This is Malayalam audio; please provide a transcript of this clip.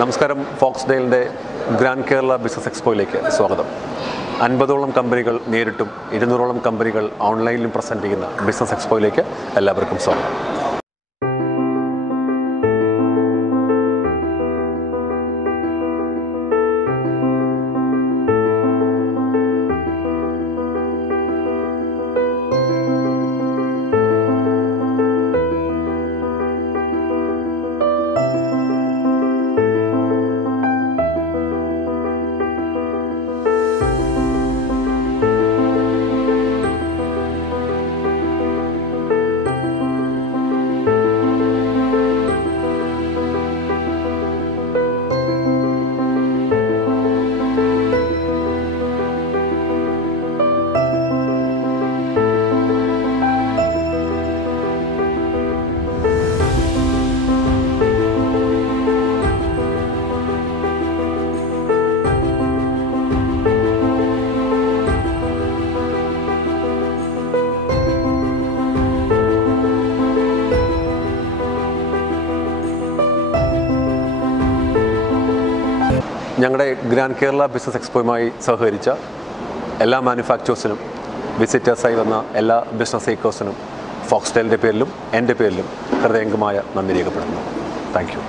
നമസ്കാരം. ഫോക്സ്ഡെയിലിൻ്റെ ഗ്രാൻഡ് കേരള ബിസിനസ് എക്സ്പോയിലേക്ക് സ്വാഗതം. 50ഓളം കമ്പനികൾ നേരിട്ടും 200ഓളം കമ്പനികൾ ഓൺലൈനിലും പ്രസൻറ്റ് ചെയ്യുന്ന ബിസിനസ് എക്സ്പോയിലേക്ക് എല്ലാവർക്കും സ്വാഗതം. ഞങ്ങളുടെ ഗ്രാൻഡ് കേരള ബിസിനസ് എക്സ്പോയുമായി സഹകരിച്ച എല്ലാ മാനുഫാക്ചേഴ്സിനും വിസിറ്റേഴ്സായി വന്ന എല്ലാ ബിസിനസ് ഏക്കേഴ്സിനും ഫോക്സ്ഡെയിലിൻ്റെ പേരിലും എൻ്റെ പേരിലും ഹൃദയംഗമായ നന്ദി രേഖപ്പെടുത്തുന്നു. Thank you.